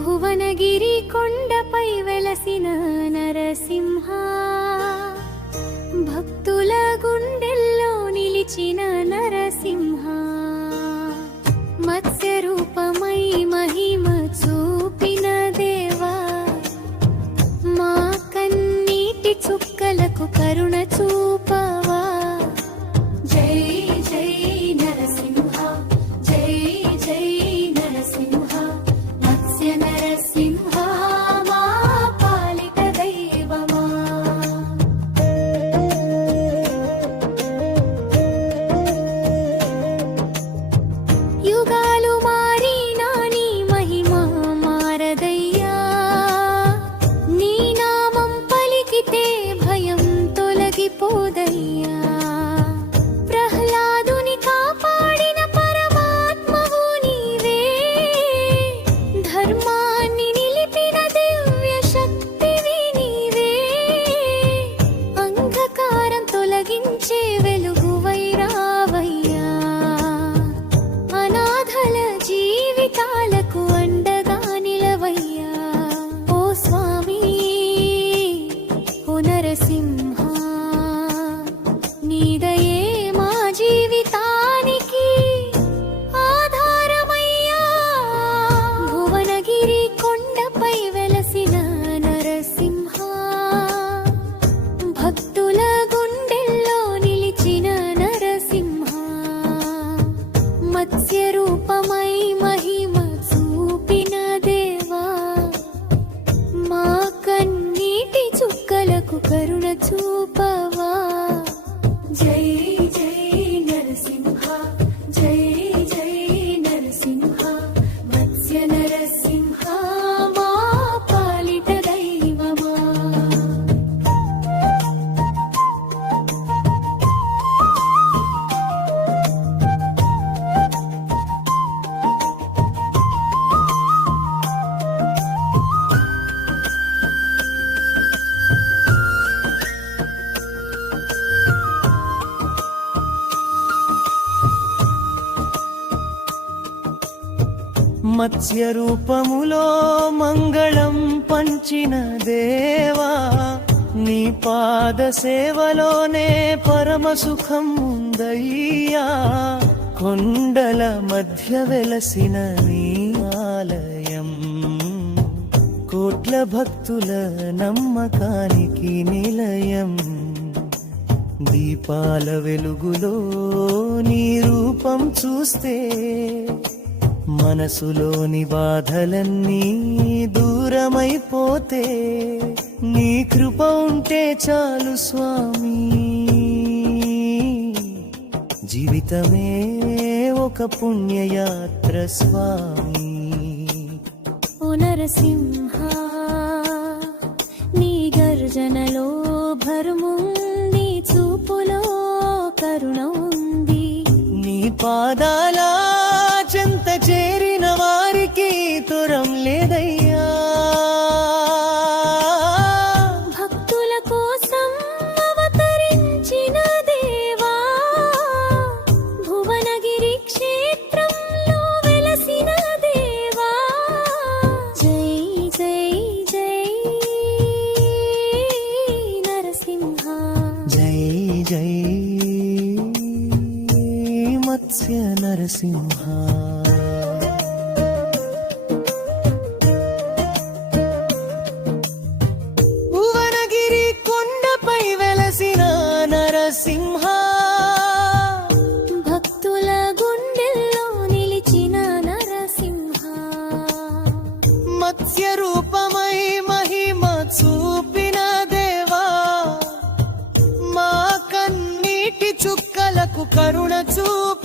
భువనగిరి కొండపై వెలసిన నరసింహ, భక్తుల గుండెల్లో నిలిచిన నరసింహ, మత్స్య రూపమై మహిమ చూపిన దేవా, మా కన్నీటి చుక్కలకు కరుణ చూపవా. జై జై నరసింహ, జై జై నరసింహ, నరసింహ మా పాలిట దైవమా. యుగాలు మారినా నీ మహిమ మారదయ్యా, నీ నామం పలికితే భయం తొలగిపోదయ్యా. ప్రహ్లాదుని కాపాడిన పరమాత్మవు నీవే, ధర్మాన్ని నిలిపిన దివ్య శక్తివి నీవే, అంధకారం తొలగించే వెలుగువై రావయ్యా, అనాథల జీవితాలకు అండగా నిలవయ్యా. ఓ స్వామి ఓ నరసింహ, నీ దయే మా జీవితానికి ఆధారమయ్యా. భువనగిరి కొండపై వెలసిన నరసింహ, భక్తుల గుండెల్లో నిలిచిన నరసింహ, మత్స్య రూపమై మహిమ చూపిన దేవా, మా కన్నీటి చుక్కలకు కరుణ చూపవా. జై జై నరసింహ, జై జై నరసింహ, మత్స్య నరసింహ మా పాలిట దైవమా. మత్స్య రూపములో మంగళం పంచిన దేవా, నీ పాద సేవలోనే పరమ సుఖం ఉందయ్యా. కొండల మధ్య వెలసిన నీ ఆలయం, కోట్ల భక్తుల నమ్మకానికి నిలయం. దీపాల వెలుగులో నీ రూపం చూస్తే మనసులోని బాధలన్నీ దూరమైపోతే, నీ కృప ఉంటే చాలు స్వామి, జీవితమే ఒక పుణ్యయాత్ర స్వామి. ఓ నరసింహ, నీ గర్జనలో భరముంది, చూపులో కరుణ ఉంది. నీ పాదాల చెంత చేరిన వారికి తురం లేదయ్యా, భక్తుల కోసం అవతరించిన దేవా, భువనగిరి క్షేత్రంలో వెలసిన దేవా. జై జై జై నరసింహ, జై జై మత్స్య నరసింహ. భువనగిరి కొండపై వెలసిన నరసింహ, భక్తుల గుండెల్లో నిలిచిన నరసింహ, మత్స్య రూపమై మహిమ చూపిన దేవా, మా కన్నీటి చుక్కలకు కరుణ చూప